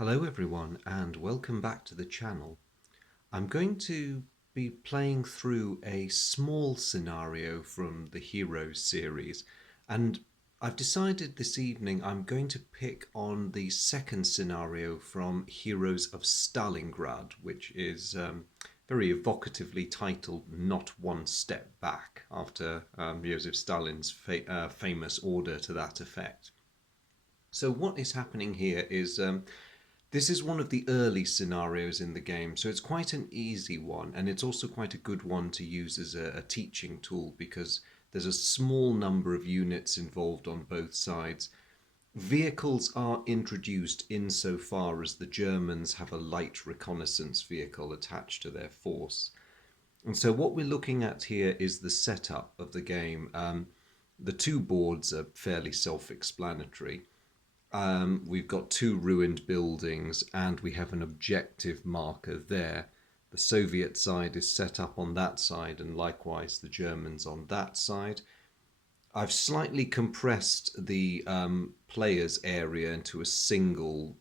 Hello everyone and welcome back to the channel. I'm going to be playing through a small scenario from the Heroes series, and I've decided this evening I'm going to pick on the second scenario from Heroes of Stalingrad, which is very evocatively titled Not One Step Back, after Joseph Stalin's famous order to that effect. So what is happening here is this is one of the early scenarios in the game, so it's quite an easy one, and it's also quite a good one to use as a teaching tool because there's a small number of units involved on both sides. Vehicles are introduced insofar as the Germans have a light reconnaissance vehicle attached to their force. And so what we're looking at here is the setup of the game. The two boards are fairly self-explanatory. We've got two ruined buildings and we have an objective marker there. The Soviet side is set up on that side and likewise the Germans on that side. I've slightly compressed the players area into a single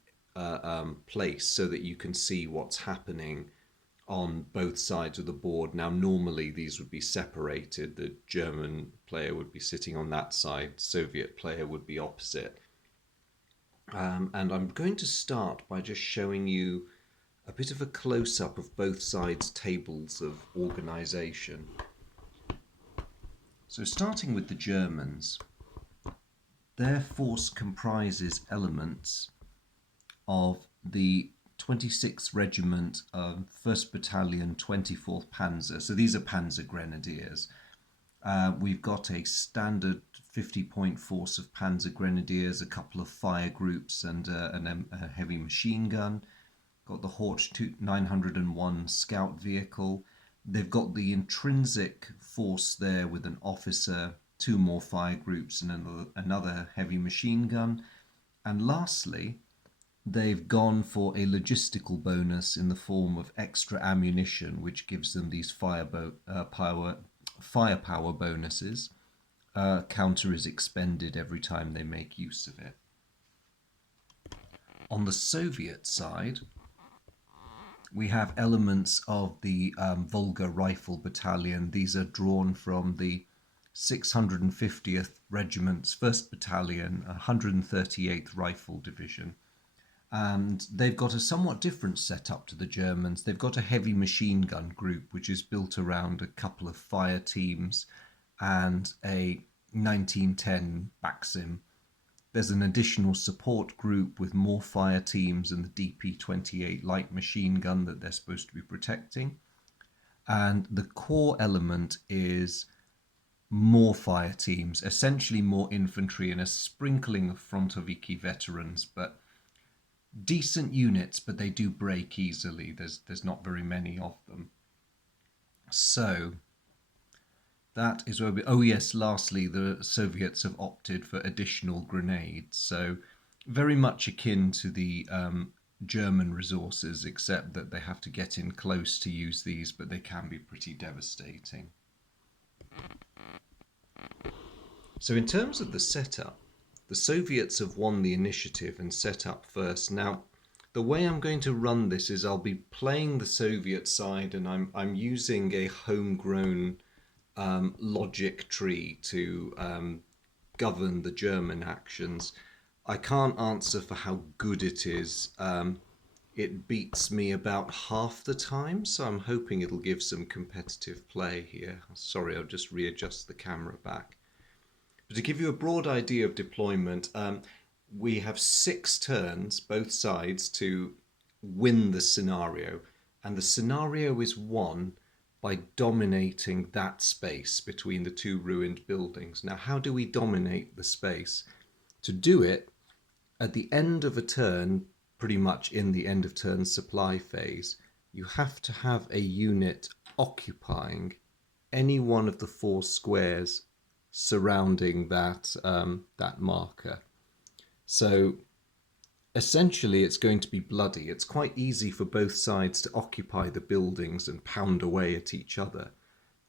place so that you can see what's happening on both sides of the board. Now normally these would be separated. The German player would be sitting on that side, Soviet player would be opposite. And I'm going to start by just showing you a bit of a close-up of both sides' tables of organisation. So starting with the Germans, their force comprises elements of the 26th Regiment, 1st Battalion, 24th Panzer. So these are Panzer Grenadiers. We've got a standard 50-point force of Panzer Grenadiers, a couple of fire groups and a heavy machine gun. Got the Horch 901 scout vehicle. They've got the intrinsic force there with an officer, two more fire groups and another heavy machine gun. And lastly, they've gone for a logistical bonus in the form of extra ammunition, which gives them these firepower bonuses. Counter is expended every time they make use of it. On the Soviet side, we have elements of the Volga Rifle Battalion. These are drawn from the 650th Regiment's 1st Battalion, 138th Rifle Division. And they've got a somewhat different setup to the Germans. They've got a heavy machine gun group, which is built around a couple of fire teams and a 1910 Maxim. There's an additional support group with more fire teams and the DP-28 light machine gun that they're supposed to be protecting. And the core element is more fire teams, essentially more infantry and a sprinkling of Frontoviki veterans, but decent units, but they do break easily. There's not very many of them. So that is where we... Oh yes, lastly, the Soviets have opted for additional grenades. So very much akin to the German resources, except that they have to get in close to use these, but they can be pretty devastating. So in terms of the setup, the Soviets have won the initiative and set up first. Now, the way I'm going to run this is I'll be playing the Soviet side and I'm using a homegrown logic tree to govern the German actions. I can't answer for how good it is. It beats me about half the time, so I'm hoping it'll give some competitive play here. Sorry, I'll just readjust the camera back. But to give you a broad idea of deployment, we have 6 turns, both sides, to win the scenario. And the scenario is won by dominating that space between the two ruined buildings. Now, how do we dominate the space? To do it, at the end of a turn, pretty much in the end of turn supply phase, you have to have a unit occupying any one of the 4 squares surrounding that marker. So essentially it's going to be bloody. It's quite easy for both sides to occupy the buildings and pound away at each other,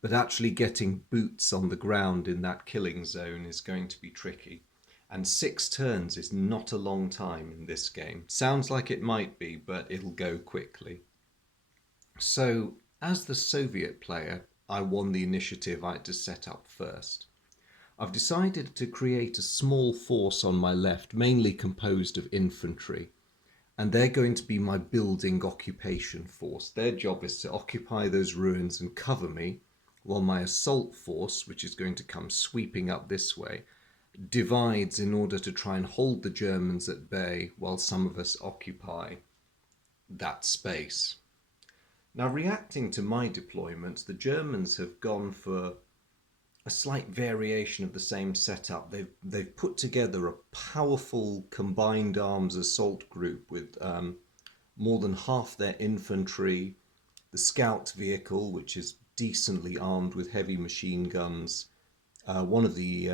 but actually getting boots on the ground in that killing zone is going to be tricky. And 6 turns is not a long time in this game. Sounds like it might be, but it'll go quickly. So, as the Soviet player, I won the initiative I had to set up first. I've decided to create a small force on my left, mainly composed of infantry, and they're going to be my building occupation force. Their job is to occupy those ruins and cover me, while my assault force, which is going to come sweeping up this way, divides in order to try and hold the Germans at bay while some of us occupy that space. Now, reacting to my deployments, the Germans have gone for a slight variation of the same setup. They've put together a powerful combined arms assault group with more than half their infantry, the scout vehicle, which is decently armed with heavy machine guns, one of the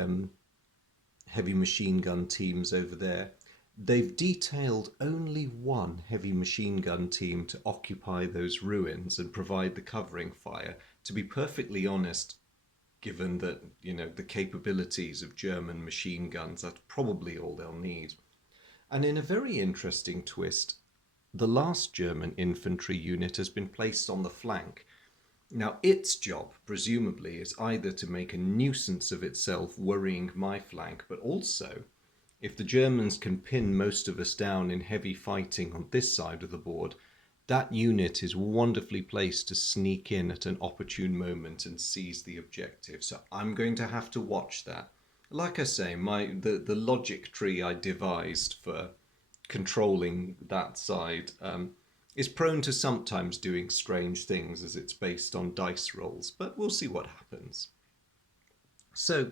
heavy machine gun teams over there. They've detailed only one heavy machine gun team to occupy those ruins and provide the covering fire. To be perfectly honest, given that, the capabilities of German machine guns, that's probably all they'll need. And in a very interesting twist, the last German infantry unit has been placed on the flank. Now, its job, presumably, is either to make a nuisance of itself, worrying my flank, but also, if the Germans can pin most of us down in heavy fighting on this side of the board, that unit is wonderfully placed to sneak in at an opportune moment and seize the objective. So I'm going to have to watch that. Like I say, the logic tree I devised for controlling that side is prone to sometimes doing strange things, as it's based on dice rolls, but we'll see what happens. So,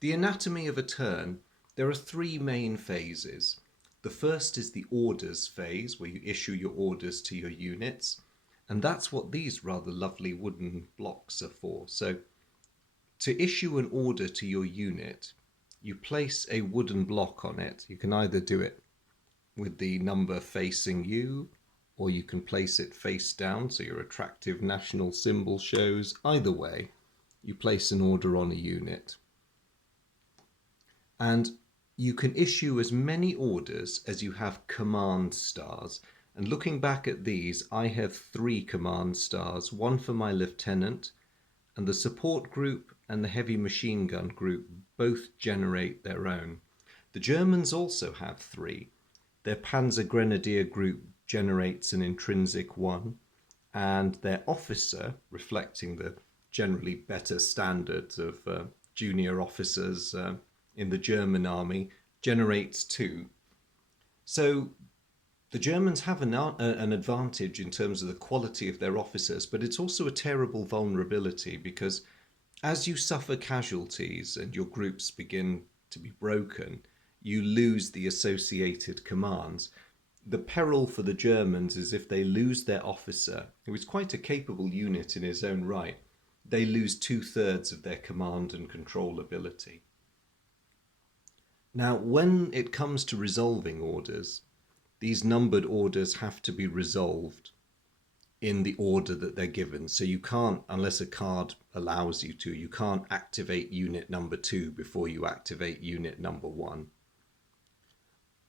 the anatomy of a turn, there are 3 main phases. The first is the orders phase, where you issue your orders to your units, and that's what these rather lovely wooden blocks are for. So, to issue an order to your unit, you place a wooden block on it. You can either do it with the number facing you, or you can place it face down so your attractive national symbol shows. Either way, you place an order on a unit. And you can issue as many orders as you have command stars. And looking back at these, I have 3 command stars, one for my lieutenant, and the support group and the heavy machine gun group both generate their own. The Germans also have 3. Their Panzer Grenadier group generates an intrinsic 1, and their officer, reflecting the generally better standards of junior officers in the German army, generates 2. So the Germans have an advantage in terms of the quality of their officers, but it's also a terrible vulnerability, because as you suffer casualties and your groups begin to be broken, you lose the associated commands. The peril for the Germans is if they lose their officer, who is quite a capable unit in his own right, they lose 2/3 of their command and control ability. Now, when it comes to resolving orders, these numbered orders have to be resolved in the order that they're given. So you can't, unless a card allows you to, you can't activate unit number 2 before you activate unit number 1.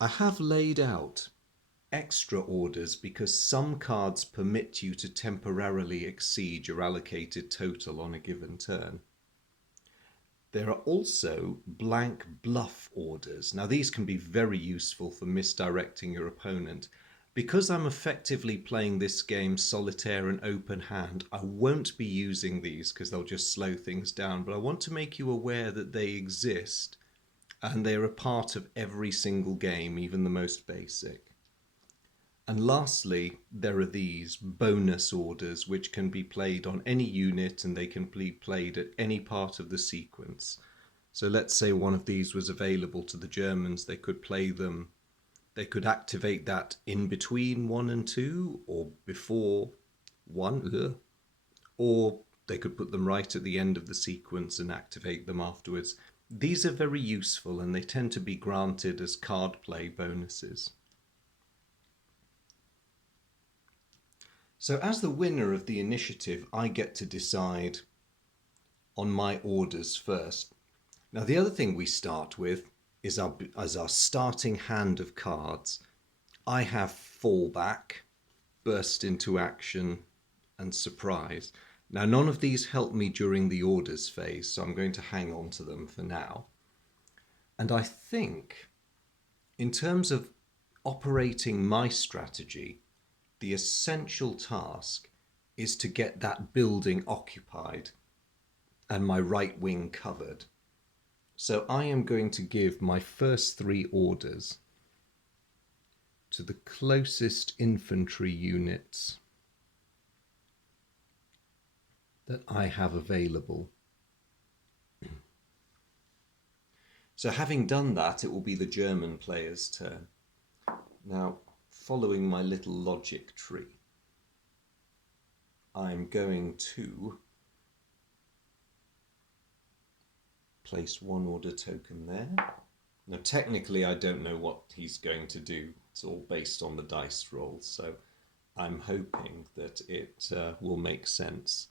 I have laid out extra orders because some cards permit you to temporarily exceed your allocated total on a given turn. There are also blank bluff orders. Now, these can be very useful for misdirecting your opponent. Because I'm effectively playing this game solitaire and open hand, I won't be using these because they'll just slow things down, but I want to make you aware that they exist and they're a part of every single game, even the most basic. And lastly, there are these bonus orders, which can be played on any unit and they can be played at any part of the sequence. So let's say one of these was available to the Germans, they could play them, they could activate that in between 1 and 2, or before 1, or they could put them right at the end of the sequence and activate them afterwards. These are very useful and they tend to be granted as card play bonuses. So as the winner of the initiative, I get to decide on my orders first. Now, the other thing we start with as our starting hand of cards. I have fallback, burst into action, and surprise. Now, none of these help me during the orders phase, so I'm going to hang on to them for now. And I think, in terms of operating my strategy, the essential task is to get that building occupied and my right wing covered. So I am going to give my first 3 orders to the closest infantry units that I have available. So having done that, it will be the German player's turn. Now, following my little logic tree, I'm going to place 1 order token there. Now, technically, I don't know what he's going to do. It's all based on the dice rolls, so I'm hoping that it will make sense.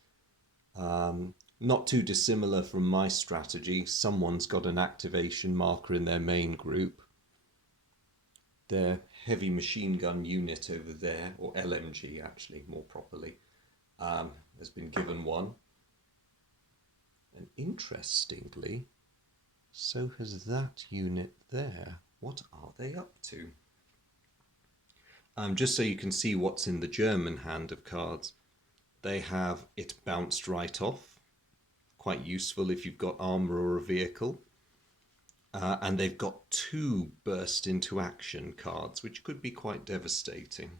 Not too dissimilar from my strategy. Someone's got an activation marker in their main group. Their heavy machine gun unit over there, or LMG actually, more properly, has been given 1. And interestingly, so has that unit there. What are they up to? Just so you can see what's in the German hand of cards, they have it bounced right off. Quite useful if you've got armour or a vehicle. And they've got 2 burst into action cards, which could be quite devastating.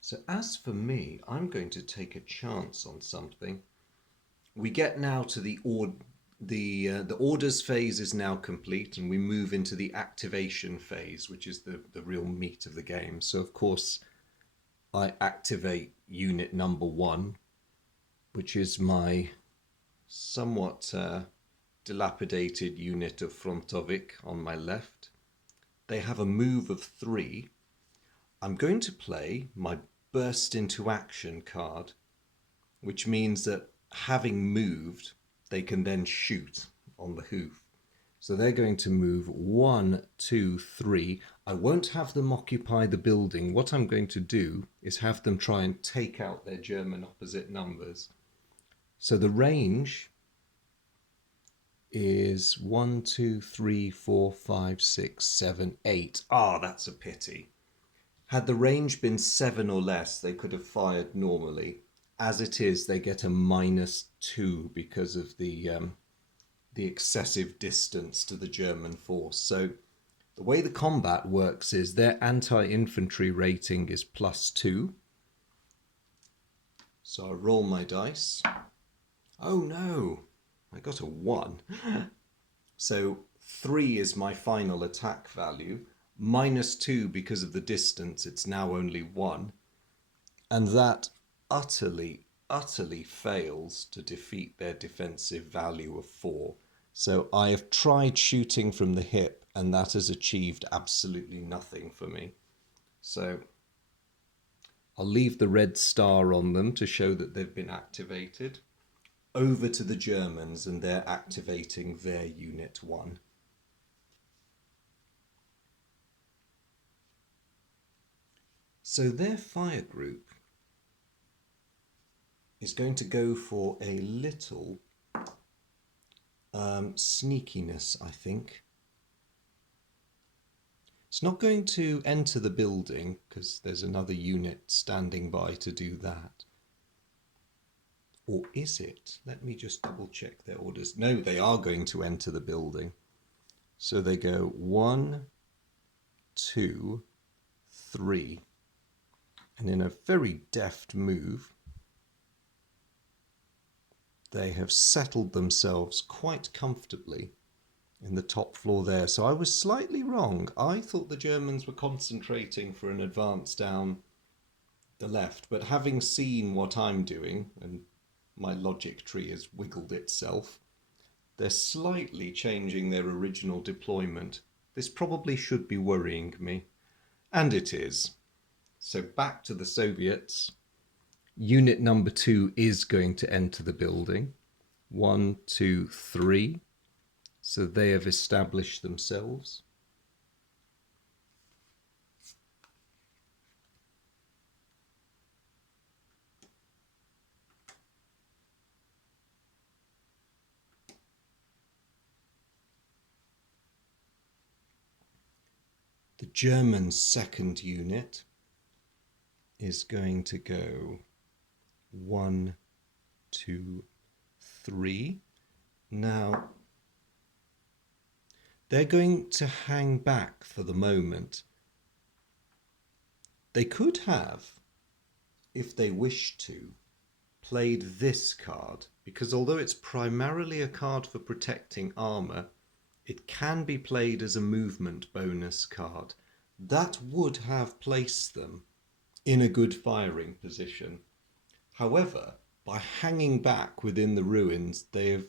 So as for me, I'm going to take a chance on something. We get now to the orders phase is now complete, and we move into the activation phase, which is the real meat of the game. So of course, I activate unit number 1, which is my somewhat dilapidated unit of Frontovic on my left. They have a move of 3. I'm going to play my burst into action card, which means that having moved, they can then shoot on the hoof. So they're going to move 1, 2, 3. I won't have them occupy the building. What I'm going to do is have them try and take out their German opposite numbers. So the range is 1, 2, 3, 4, 5, 6, 7, 8. Ah, that's a pity. Had the range been 7 or less, they could have fired normally. As it is, they get a -2 because of the excessive distance to the German force. So the way the combat works is their anti-infantry rating is +2. So I roll my dice. Oh no, I got a 1. So 3 is my final attack value. -2 because of the distance, it's now only 1. And that utterly fails to defeat their defensive value of 4. So I have tried shooting from the hip, and that has achieved absolutely nothing for me. So I'll leave the red star on them to show that they've been activated. Over to the Germans, and they're activating their Unit 1. So their fire group is going to go for a little sneakiness, I think. It's not going to enter the building because there's another unit standing by to do that. Or is it? Let me just double check their orders. No, they are going to enter the building. So they go 1, 2, 3. And in a very deft move, they have settled themselves quite comfortably in the top floor there. So I was slightly wrong. I thought the Germans were concentrating for an advance down the left, but having seen what I'm doing, and my logic tree has wiggled itself, they're slightly changing their original deployment. This probably should be worrying me, and it is. So back to the Soviets. Unit number 2 is going to enter the building. 1, 2, 3. So they have established themselves. The German second unit is going to go 1, 2, 3. Now, they're going to hang back for the moment. They could have, if they wished to, played this card, because although it's primarily a card for protecting armor, it can be played as a movement bonus card. That would have placed them in a good firing position. However, by hanging back within the ruins, they have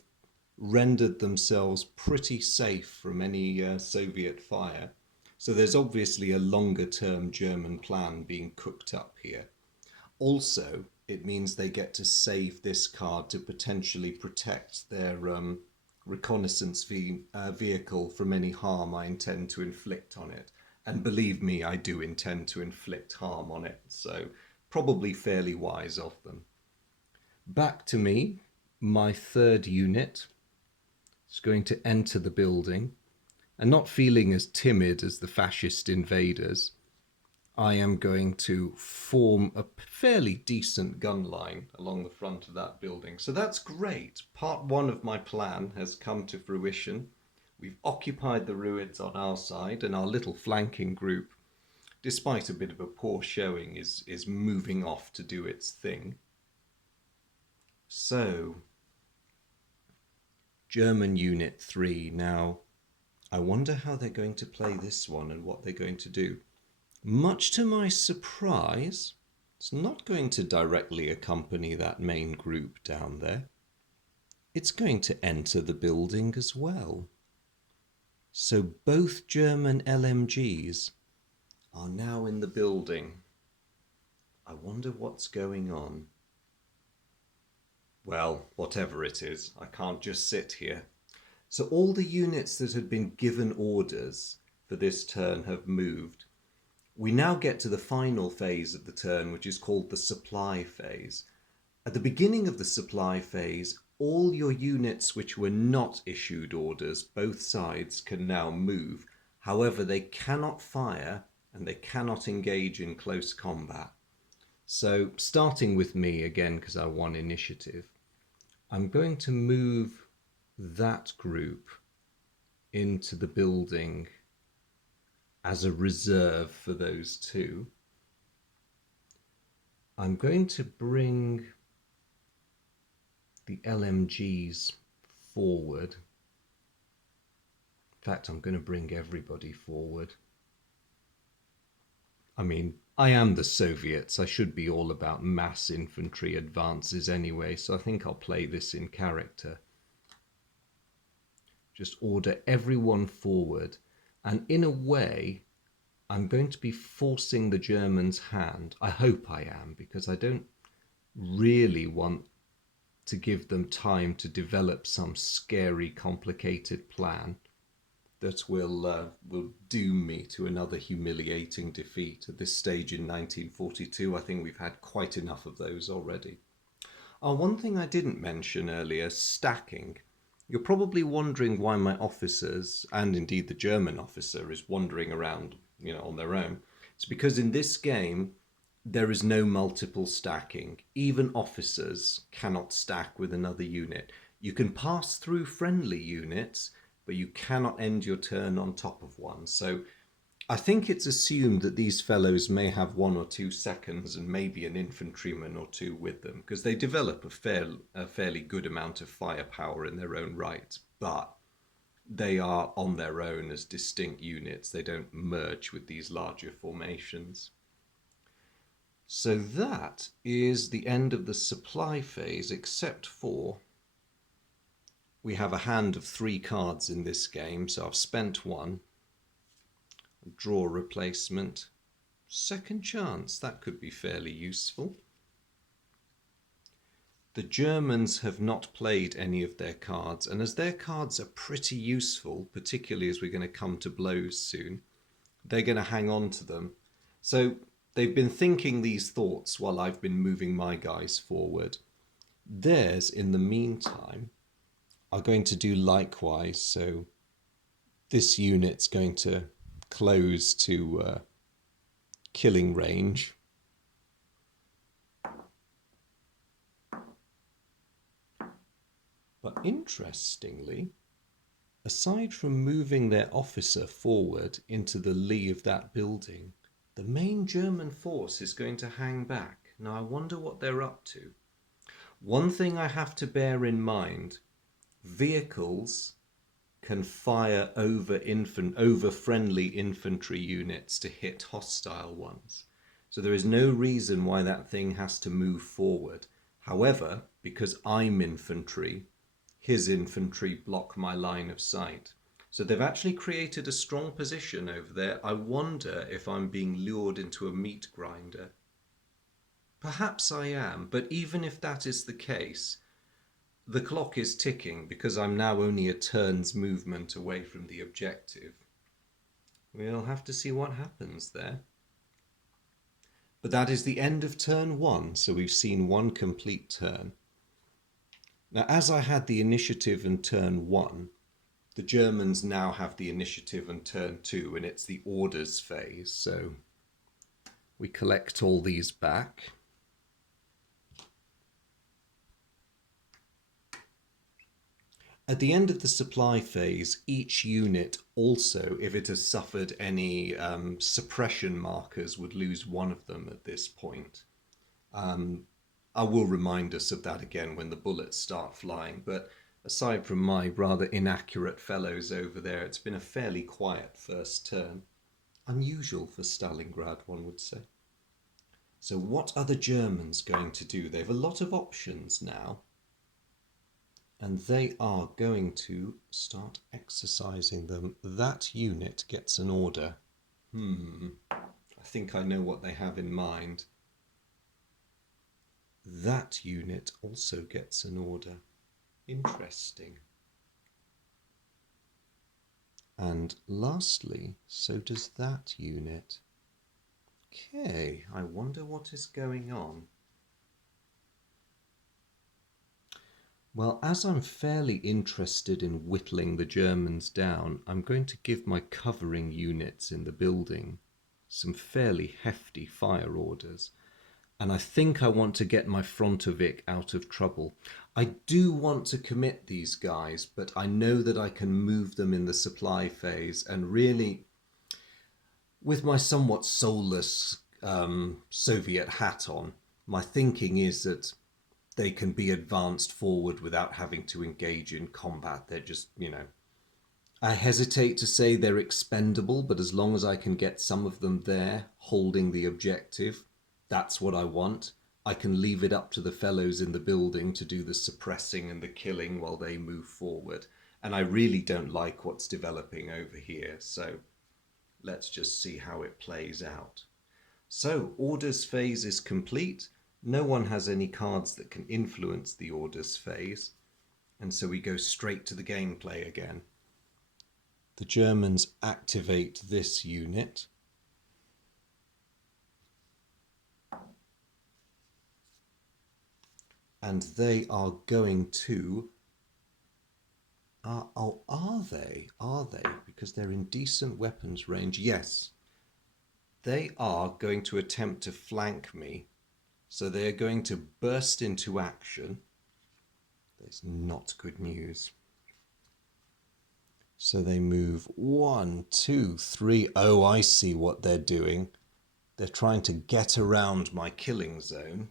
rendered themselves pretty safe from any Soviet fire. So there's obviously a longer term German plan being cooked up here. Also, it means they get to save this card to potentially protect their reconnaissance vehicle from any harm I intend to inflict on it. And believe me, I do intend to inflict harm on it, so probably fairly wise of them. Back to me, my third unit is going to enter the building, and not feeling as timid as the fascist invaders, I am going to form a fairly decent gun line along the front of that building. So that's great. Part one of my plan has come to fruition. We've occupied the ruins on our side, and our little flanking group, despite a bit of a poor showing, is moving off to do its thing. So, German Unit 3. Now, I wonder how they're going to play this one and what they're going to do. Much to my surprise, it's not going to directly accompany that main group down there. It's going to enter the building as well. So both German LMGs are now in the building. I wonder what's going on. Well, whatever it is, I can't just sit here. So all the units that had been given orders for this turn have moved. We now get to the final phase of the turn, which is called the supply phase. At the beginning of the supply phase, all your units which were not issued orders, both sides, can now move. However, they cannot fire and they cannot engage in close combat. So, starting with me again, because I won initiative, I'm going to move that group into the building as a reserve for those two. I'm going to bring the LMGs forward. In fact, I'm going to bring everybody forward. I mean, I am the Soviets. I should be all about mass infantry advances anyway, so I think I'll play this in character. Just order everyone forward. And in a way, I'm going to be forcing the Germans' hand. I hope I am, because I don't really want to give them time to develop some scary, complicated plan that will doom me to another humiliating defeat. At this stage in 1942, I think we've had quite enough of those already. One thing I didn't mention earlier, stacking. You're probably wondering why my officers, and indeed the German officer, is wandering around, on their own. It's because in this game, there is no multiple stacking. Even officers cannot stack with another unit. You can pass through friendly units, but you cannot end your turn on top of one. So I think it's assumed that these fellows may have 1 or 2 seconds and maybe an infantryman or two with them, because they develop a fairly good amount of firepower in their own right, but they are on their own as distinct units. They don't merge with these larger formations. So that is the end of the supply phase, except for we have a hand of 3 cards in this game, so I've spent one. Draw replacement. Second chance, that could be fairly useful. the Germans have not played any of their cards, and as their cards are pretty useful, particularly as we're going to come to blows soon, they're going to hang on to them. So they've been thinking these thoughts while I've been moving my guys forward. Theirs, in the meantime, are going to do likewise. So this unit's going to close to killing range. But interestingly, aside from moving their officer forward into the lee of that building, the main German force is going to hang back. Now I wonder what they're up to. One thing I have to bear in mind, vehicles can fire over friendly infantry units to hit hostile ones. So there is no reason why that thing has to move forward. However, because I'm infantry, his infantry block my line of sight. So they've actually created a strong position over there. I wonder if I'm being lured into a meat grinder. Perhaps I am, but even if that is the case, the clock is ticking because I'm now only a turn's movement away from the objective. We'll have to see what happens there. But that is the end of turn 1, so we've seen one complete turn. Now, as I had the initiative in turn 1, the Germans now have the initiative in turn 2, and it's the orders phase. So we collect all these back. At the end of the supply phase, each unit also, if it has suffered any suppression markers, would lose one of them at this point. I will remind us of that again when the bullets start flying, but aside from my rather inaccurate fellows over there, it's been a fairly quiet first turn. Unusual for Stalingrad, one would say. So what are the Germans going to do? They have a lot of options now, and they are going to start exercising them. That unit gets an order. I think I know what they have in mind. That unit also gets an order. Interesting. And lastly, so does that unit. Okay, I wonder what is going on. Well, as I'm fairly interested in whittling the Germans down, I'm going to give my covering units in the building some fairly hefty fire orders. And I think I want to get my Frontovic out of trouble. I do want to commit these guys, but I know that I can move them in the supply phase. And really, with my somewhat soulless Soviet hat on, my thinking is that they can be advanced forward without having to engage in combat. They're just, I hesitate to say they're expendable, but as long as I can get some of them there holding the objective, that's what I want. I can leave it up to the fellows in the building to do the suppressing and the killing while they move forward. And I really don't like what's developing over here, so let's just see how it plays out. So, orders phase is complete. No one has any cards that can influence the orders phase, and so we go straight to the gameplay again. The Germans activate this unit. And they are going to... are they? Are they? Because they're in decent weapons range. Yes. They are going to attempt to flank me. So they are going to burst into action. That's not good news. So they move 1, 2, 3. Oh, I see what they're doing. They're trying to get around my killing zone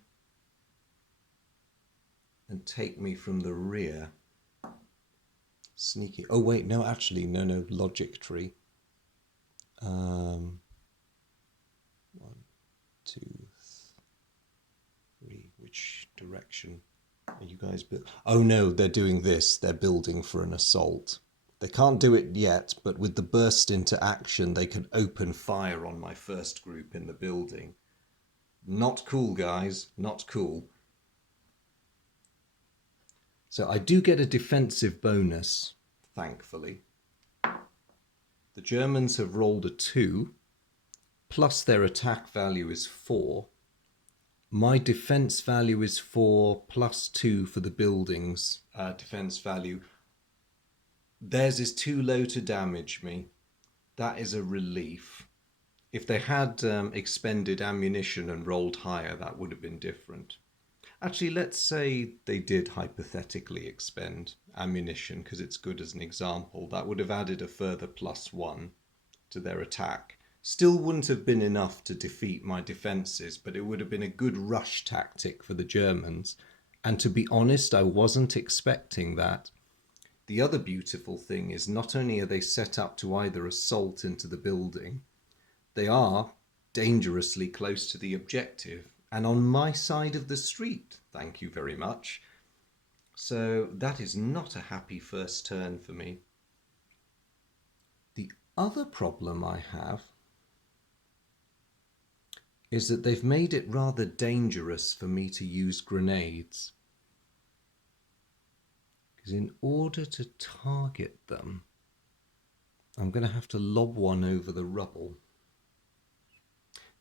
and take me from the rear. Sneaky. Oh, wait, no, actually, no, logic tree. 1, 2, 3. Which direction are you guys building? Oh, no, they're doing this. They're building for an assault. They can't do it yet, but with the burst into action, they can open fire on my first group in the building. Not cool, guys. Not cool. So I do get a defensive bonus, thankfully. The Germans have rolled a 2, plus their attack value is 4. My defense value is 4, plus 2 for the buildings defense value. Theirs is too low to damage me. That is a relief. If they had expended ammunition and rolled higher, that would have been different. Actually, let's say they did hypothetically expend ammunition, because it's good as an example. That would have added a further +1 to their attack. Still wouldn't have been enough to defeat my defences, but it would have been a good rush tactic for the Germans. And to be honest, I wasn't expecting that. The other beautiful thing is not only are they set up to either assault into the building, they are dangerously close to the objective and on my side of the street, thank you very much. So that is not a happy first turn for me. The other problem I have is that they've made it rather dangerous for me to use grenades. Because in order to target them, I'm going to have to lob one over the rubble.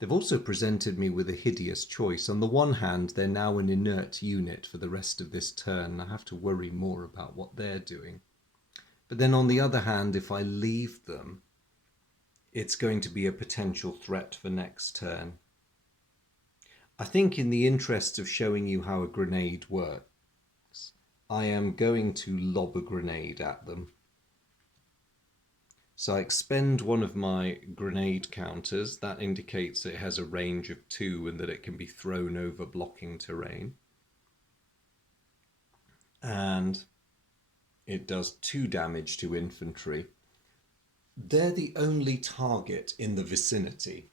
They've also presented me with a hideous choice. On the one hand, they're now an inert unit for the rest of this turn. I have to worry more about what they're doing. But then on the other hand, if I leave them, it's going to be a potential threat for next turn. I think in the interest of showing you how a grenade works, I am going to lob a grenade at them. So I expend one of my grenade counters. That indicates it has a range of 2 and that it can be thrown over blocking terrain. And it does 2 damage to infantry. They're the only target in the vicinity.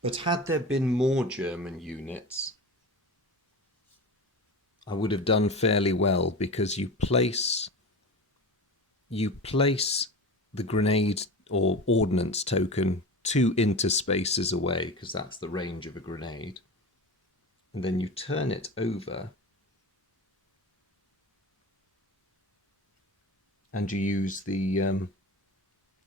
But had there been more German units, I would have done fairly well, because you place the grenade or ordnance token 2 interspaces away, because that's the range of a grenade, and then you turn it over and you use the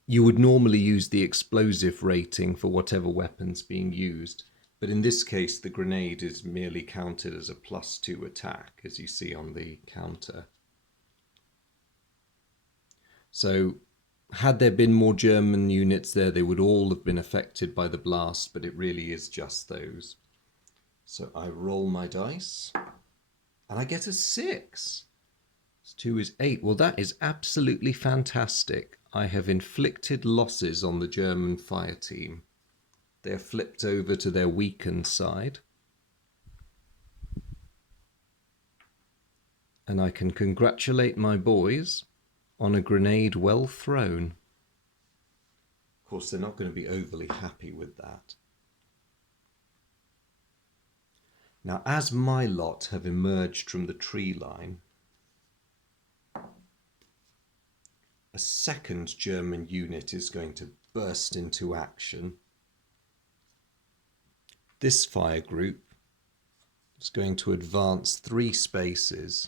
you would normally use the explosive rating for whatever weapon's being used. But in this case, the grenade is merely counted as a +2 attack, as you see on the counter. So had there been more German units there, they would all have been affected by the blast, but it really is just those. So I roll my dice, and I get a 6. 2 is 8. Well, that is absolutely fantastic. I have inflicted losses on the German fire team. They're flipped over to their weakened side. And I can congratulate my boys on a grenade well thrown. Of course, they're not going to be overly happy with that. Now, as my lot have emerged from the tree line, a second German unit is going to burst into action. This fire group is going to advance 3 spaces,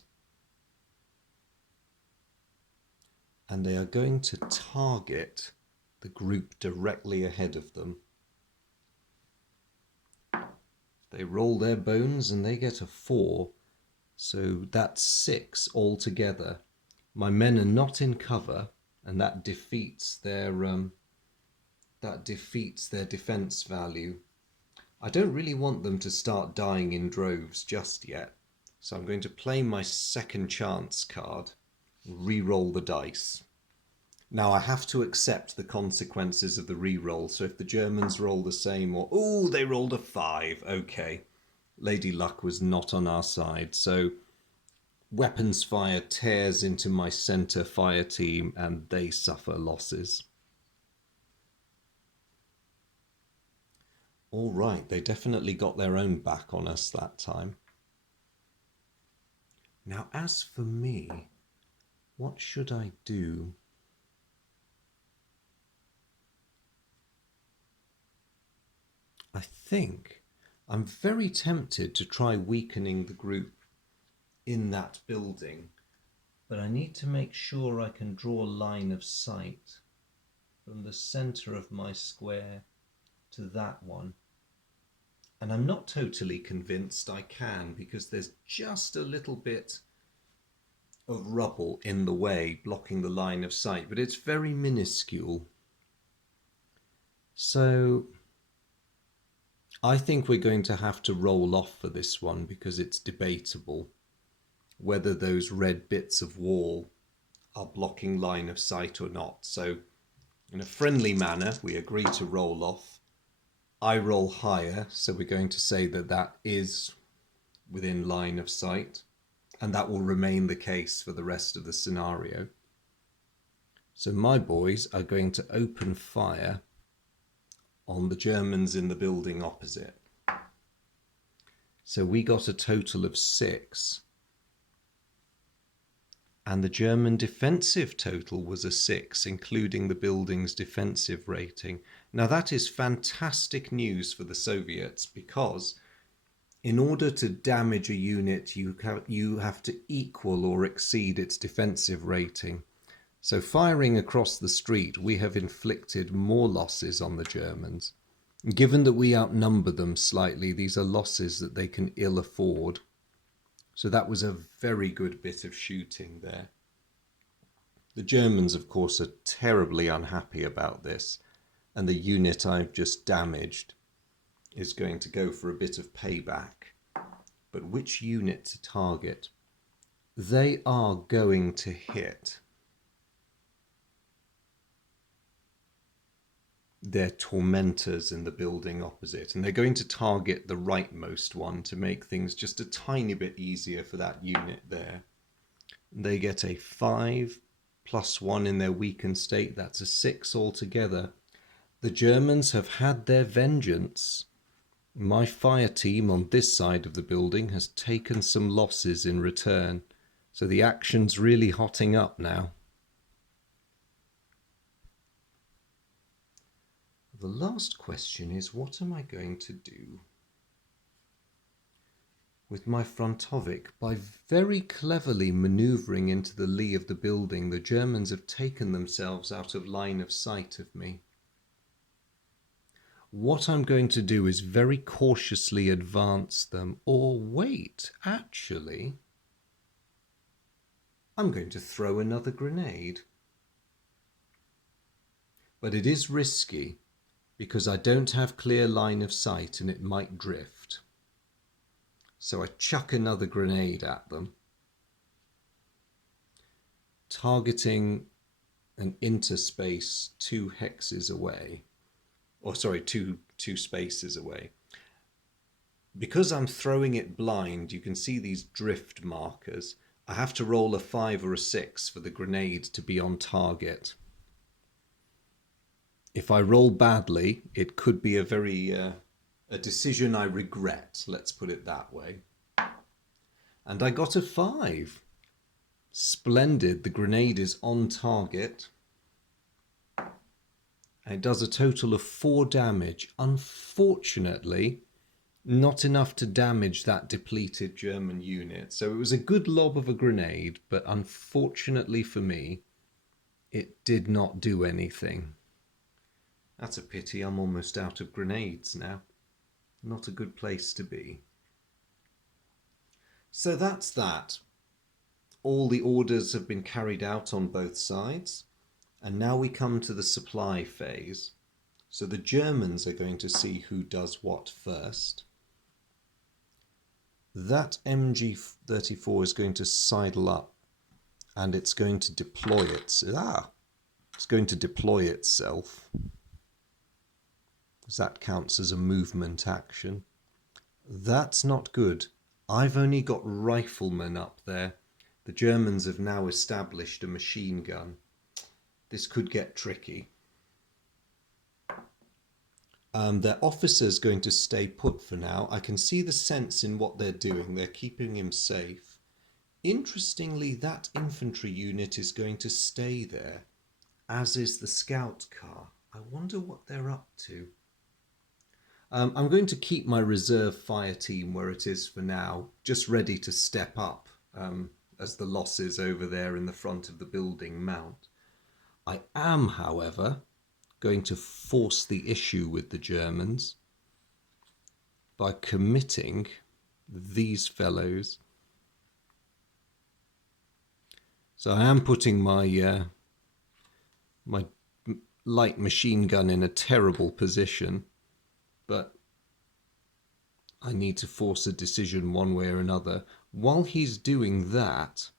and they are going to target the group directly ahead of them. They roll their bones and they get a 4, so that's 6 altogether. My men are not in cover, and that defeats their defense value. I don't really want them to start dying in droves just yet, so I'm going to play my second chance card, re-roll the dice. Now I have to accept the consequences of the re-roll, so if the Germans roll the same, or ooh, they rolled a 5, okay. Lady Luck was not on our side, so weapons fire tears into my center fire team and they suffer losses. All right, they definitely got their own back on us that time. Now, as for me, what should I do? I think I'm very tempted to try weakening the group in that building, but I need to make sure I can draw a line of sight from the center of my square to that one. And I'm not totally convinced I can, because there's just a little bit of rubble in the way blocking the line of sight, but it's very minuscule. So I think we're going to have to roll off for this one, because it's debatable whether those red bits of wall are blocking line of sight or not. So in a friendly manner, we agree to roll off. I roll higher, so we're going to say that that is within line of sight, and that will remain the case for the rest of the scenario. So my boys are going to open fire on the Germans in the building opposite. So we got a total of 6. And the German defensive total was a 6, including the building's defensive rating. Now that is fantastic news for the Soviets, because in order to damage a unit, you have to equal or exceed its defensive rating. So firing across the street, we have inflicted more losses on the Germans. Given that we outnumber them slightly, these are losses that they can ill afford. So that was a very good bit of shooting there. The Germans, of course, are terribly unhappy about this, and the unit I've just damaged is going to go for a bit of payback. But which unit to target? They are going to hit their tormentors in the building opposite, and they're going to target the rightmost one to make things just a tiny bit easier for that unit there. They get a 5 plus 1 in their weakened state. That's a 6 altogether. The Germans have had their vengeance. My fire team on this side of the building has taken some losses in return, so the action's really hotting up now. The last question is, what am I going to do with my Frontovic? By very cleverly manoeuvring into the lee of the building, the Germans have taken themselves out of line of sight of me. What I'm going to do is very cautiously advance them, or wait, actually, I'm going to throw another grenade. But it is risky, because I don't have clear line of sight and it might drift. So I chuck another grenade at them, targeting an interspace 2 hexes away, or sorry, two spaces away. Because I'm throwing it blind, you can see these drift markers. I have to roll a 5 or a 6 for the grenade to be on target. If I roll badly, it could be a decision I regret, let's put it that way. And I got a 5. Splendid, the grenade is on target. And it does a total of 4 damage. Unfortunately, not enough to damage that depleted German unit. So it was a good lob of a grenade, but unfortunately for me, it did not do anything. That's a pity. I'm almost out of grenades now. Not a good place to be. So that's that. All the orders have been carried out on both sides. And now we come to the supply phase. So the Germans are going to see who does what first. That MG34 is going to sidle up, and it's going to deploy it's going to deploy itself. That counts as a movement action. That's not good. I've only got riflemen up there. The Germans have now established a machine gun. This could get tricky. Their officer's going to stay put for now. I can see the sense in what they're doing. They're keeping him safe. Interestingly, that infantry unit is going to stay there, as is the scout car. I wonder what they're up to. I'm going to keep my reserve fire team where it is for now, just ready to step up as the losses over there in the front of the building mount. I am, however, going to force the issue with the Germans by committing these fellows. So I am putting my light machine gun in a terrible position, but I need to force a decision one way or another. While he's doing that,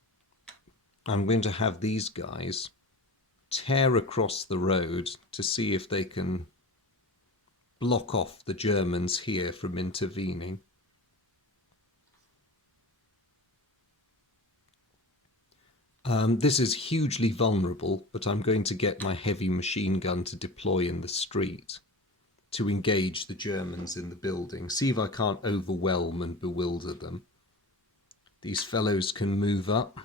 I'm going to have these guys tear across the road to see if they can block off the Germans here from intervening. This is hugely vulnerable, but I'm going to get my heavy machine gun to deploy in the street to engage the Germans in the building. See if I can't overwhelm and bewilder them. These fellows can move up.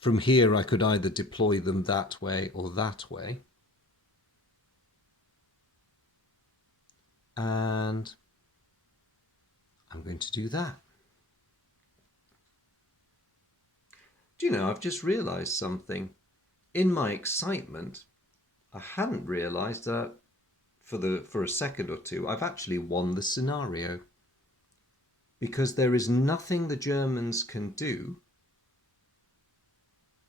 From here I could either deploy them that way or that way. And I'm going to do that. Do you know, I've just realised something. In my excitement, I hadn't realised that for a second or two, I've actually won the scenario. Because there is nothing the Germans can do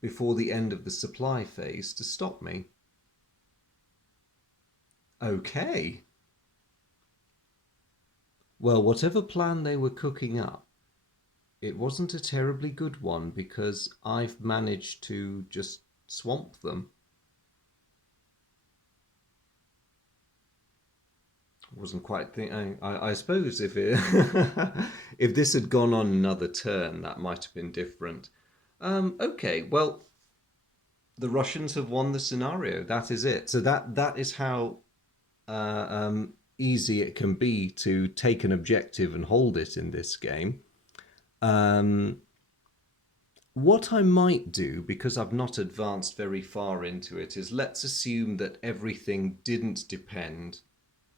before the end of the supply phase to stop me. Okay. Well, whatever plan they were cooking up, it wasn't a terribly good one because I've managed to just swamp them. Wasn't quite thinking. I suppose if it if this had gone on another turn, that might have been different. Okay, well, the Russians have won the scenario. That is it. So that is how easy it can be to take an objective and hold it in this game. What I might do, because I've not advanced very far into it, is let's assume that everything didn't depend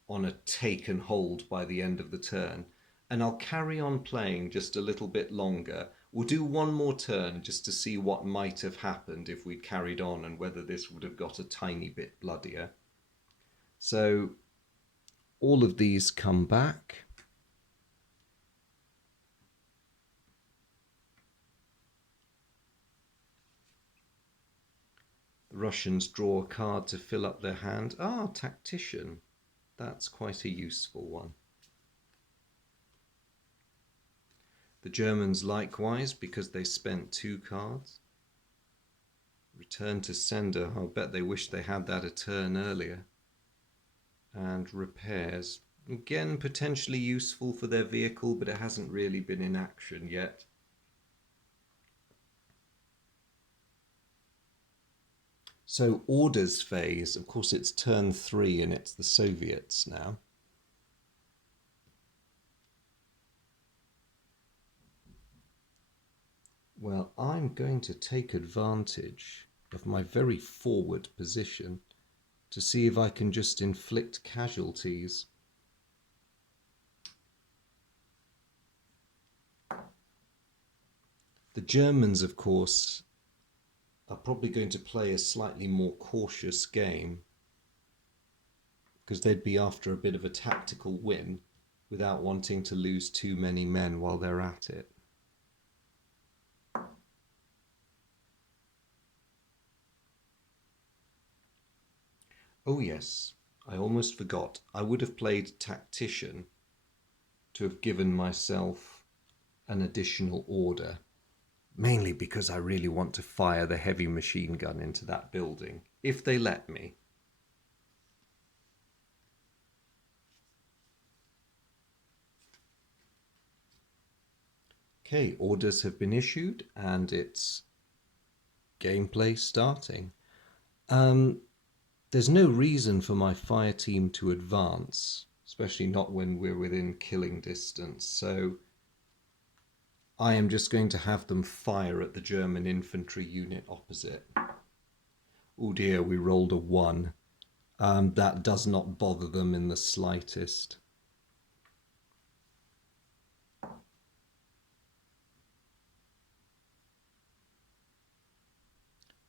on a take and hold by the end of the turn. And I'll carry on playing just a little bit longer. We'll do one more turn just to see what might have happened if we'd carried on and whether this would have got a tiny bit bloodier. So all of these come back. The Russians draw a card to fill up their hand. Ah, tactician. That's quite a useful one. The Germans likewise, because they spent 2 cards. Return to sender. I'll bet they wish they had that a turn earlier. And repairs. Again, potentially useful for their vehicle, but it hasn't really been in action yet. So orders phase, of course it's turn 3 and it's the Soviets now. Well, I'm going to take advantage of my very forward position to see if I can just inflict casualties. The Germans, of course, are probably going to play a slightly more cautious game because they'd be after a bit of a tactical win without wanting to lose too many men while they're at it. Oh yes, I almost forgot. I would have played tactician to have given myself an additional order. Mainly because I really want to fire the heavy machine gun into that building, if they let me. Okay, orders have been issued and it's gameplay starting. There's no reason for my fire team to advance, especially not when we're within killing distance, so I am just going to have them fire at the German infantry unit opposite. Oh dear, we rolled a 1. That does not bother them in the slightest.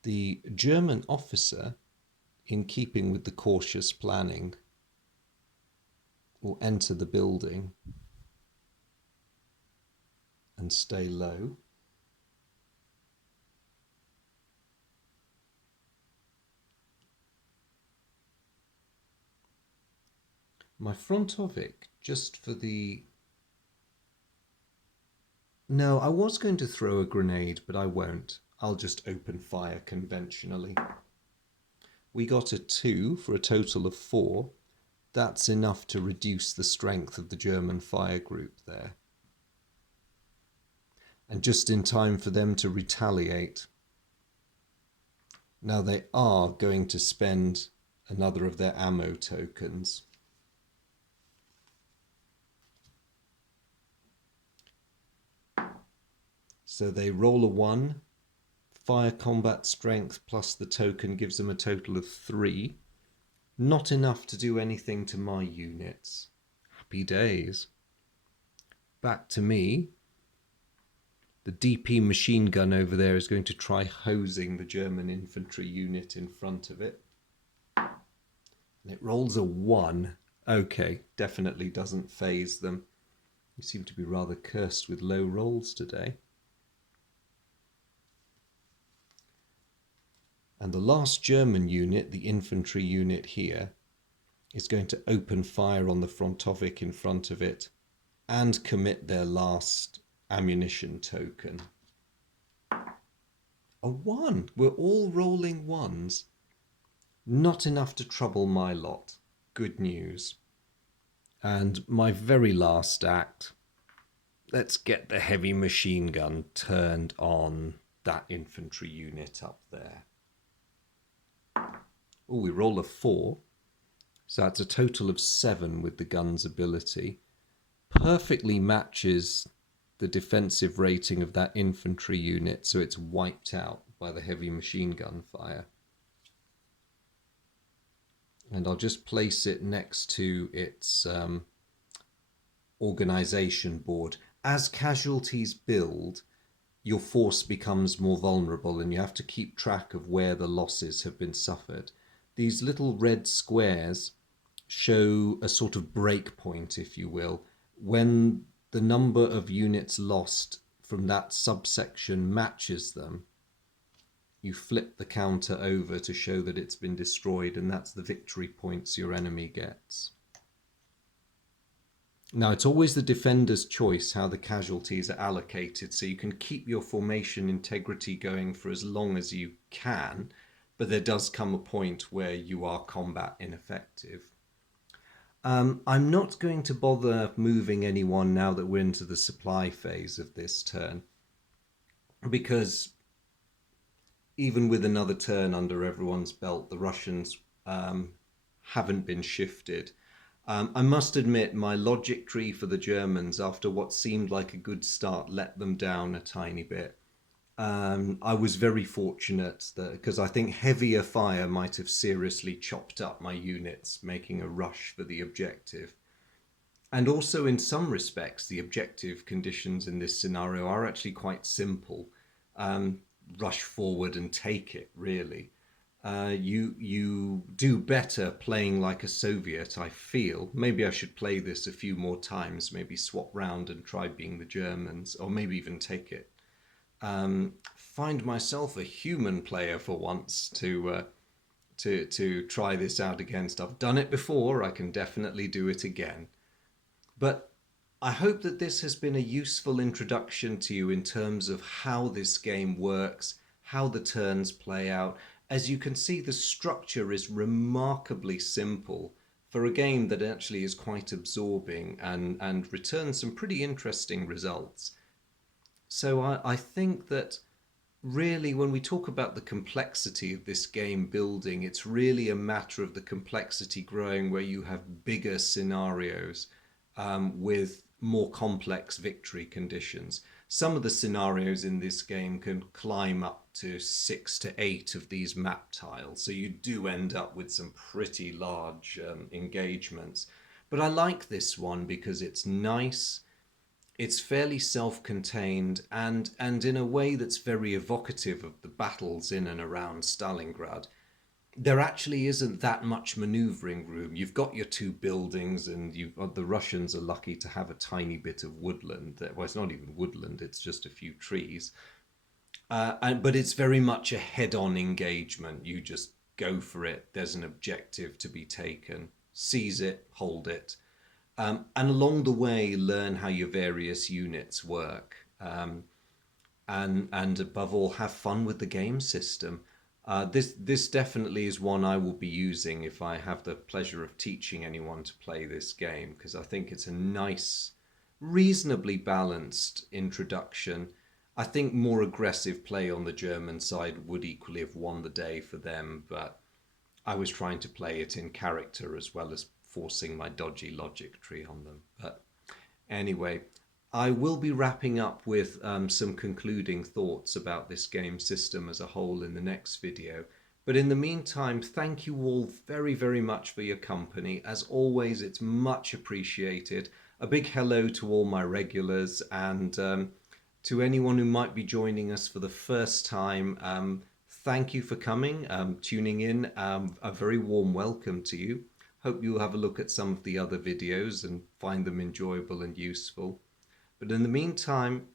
The German officer, in keeping with the cautious planning, will enter the building and stay low. My Frontovic, just for the... No, I was going to throw a grenade, but I won't. I'll just open fire conventionally. We got a 2 for a total of 4. That's enough to reduce the strength of the German fire group there. And just in time for them to retaliate. Now they are going to spend another of their ammo tokens. So they roll a 1, fire combat strength plus the token gives them a total of 3. Not enough to do anything to my units. Happy days. Back to me. The DP machine gun over there is going to try hosing the German infantry unit in front of it. And it rolls a 1. Okay, definitely doesn't faze them. You seem to be rather cursed with low rolls today. And the last German unit, the infantry unit here, is going to open fire on the Frontovic in front of it and commit their last ammunition token. A 1! We're all rolling 1s. Not enough to trouble my lot. Good news. And my very last act, let's get the heavy machine gun turned on that infantry unit up there. Oh, we roll a 4. So that's a total of 7 with the gun's ability. Perfectly matches the defensive rating of that infantry unit, so it's wiped out by the heavy machine gun fire. And I'll just place it next to its organization board. As casualties build, your force becomes more vulnerable and you have to keep track of where the losses have been suffered. These little red squares show a sort of break point, if you will. When the number of units lost from that subsection matches them, you flip the counter over to show that it's been destroyed, and that's the victory points your enemy gets. Now, it's always the defender's choice how the casualties are allocated, so you can keep your formation integrity going for as long as you can, but there does come a point where you are combat ineffective. I'm not going to bother moving anyone now that we're into the supply phase of this turn, because even with another turn under everyone's belt, the Russians haven't been shifted. I must admit, my logic tree for the Germans, after what seemed like a good start, let them down a tiny bit. I was very fortunate because I think heavier fire might have seriously chopped up my units, making a rush for the objective. And also, in some respects, the objective conditions in this scenario are actually quite simple. Rush forward and take it, really. You do better playing like a Soviet, I feel. Maybe I should play this a few more times, maybe swap round and try being the Germans, or maybe even take it. Find myself a human player for once to try this out against. I've done it before, I can definitely do it again. But I hope that this has been a useful introduction to you in terms of how this game works, how the turns play out. As you can see, the structure is remarkably simple for a game that actually is quite absorbing and returns some pretty interesting results. So I think that really when we talk about the complexity of this game building, it's really a matter of the complexity growing where you have bigger scenarios with more complex victory conditions. Some of the scenarios in this game can climb up to 6 to 8 of these map tiles, so you do end up with some pretty large engagements. But I like this one because it's nice. it's fairly self-contained and in a way that's very evocative of the battles in and around Stalingrad. There actually isn't that much maneuvering room. You've got your two buildings, and the Russians are lucky to have a tiny bit of woodland. Well, it's not even woodland; it's just a few trees. But it's very much a head-on engagement. You just go for it. There's an objective to be taken. Seize it, hold it, and along the way, learn how your various units work. And above all, have fun with the game system. This definitely is one I will be using if I have the pleasure of teaching anyone to play this game, because I think it's a nice, reasonably balanced introduction. I think more aggressive play on the German side would equally have won the day for them, but I was trying to play it in character as well as forcing my dodgy logic tree on them. But anyway, I will be wrapping up with some concluding thoughts about this game system as a whole in the next video. But in the meantime, thank you all very, very much for your company. As always, it's much appreciated. A big hello to all my regulars, and to anyone who might be joining us for the first time. Thank you for coming, tuning in. A very warm welcome to you. Hope you'll have a look at some of the other videos and find them enjoyable and useful. But in the meantime,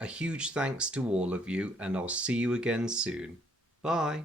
a huge thanks to all of you, and I'll see you again soon. Bye.